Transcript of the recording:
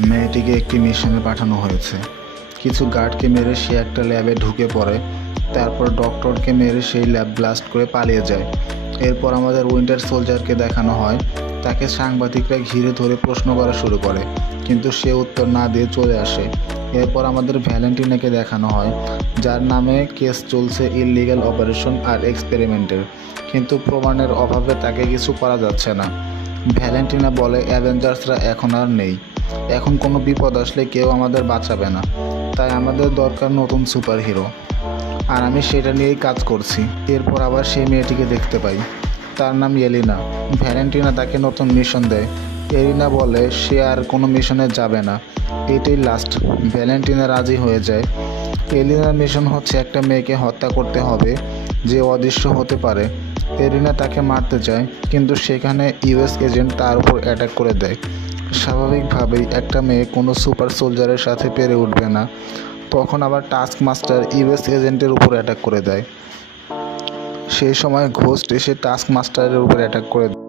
মেয়েটিকে একটি মিশনে পাঠানো হয়েছে। কিছু গার্ডকে মেরে সে একটা ল্যাবে ঢুকে পড়ে। তারপর ডক্টরকে মেরে সেই ল্যাব ব্লাস্ট করে পালিয়ে যায়। এরপর আমাদের উইন্টার সোলজারকে দেখানো হয়। তাকে সাংবাদিকরা ঘিরে ধরে প্রশ্ন করা শুরু করে, কিন্তু সে উত্তর না দিয়ে চলে আসে। এরপর আমাদের ভ্যালেন্টিনাকে দেখানো হয়, যার নামে কেস চলছে ইললিগ্যাল অপারেশন আর এক্সপেরিমেন্টের, কিন্তু প্রমাণের অভাবে তাকে কিছু করা যাচ্ছে না। ভ্যালেন্টিনা বলে অ্যাভেঞ্জার্সরা এখন আর নেই, এখন কোনো বিপদ আসলে কেউ আমাদের বাঁচাবে না, তাই আমাদের দরকার নতুন সুপার হিরো, আর আমি সেটা নিয়েই কাজ করছি। এরপর আবার সেই মেয়েটিকে দেখতে পাই, তার নাম এলিনা। ভ্যালেন্টিনা তাকে নতুন মিশন দেয়। এলিনা বলে সে আর কোনো মিশনে যাবে না, এটাই লাস্ট। ভ্যালেন্টিনা রাজি হয়ে যায়। এলিনার মিশন হচ্ছে একটা মেয়েকে হত্যা করতে হবে যে অদৃশ্য হতে পারে। এলিনা তাকে মারতে চায়, কিন্তু সেখানে ইউএস এজেন্ট তার উপর অ্যাটাক করে দেয়। স্বাভাবিকভাবেই একটা মেয়ে কোনো সুপার সোলজারের সাথে পেরে উঠবে না। তখন আবার টাস্ক মাস্টার ইউএস এজেন্টের উপর অ্যাটাক করে দেয়। সেই সময় ঘোস্ট এসে টাস্ক মাস্টারের উপর অ্যাটাক করে দেয়।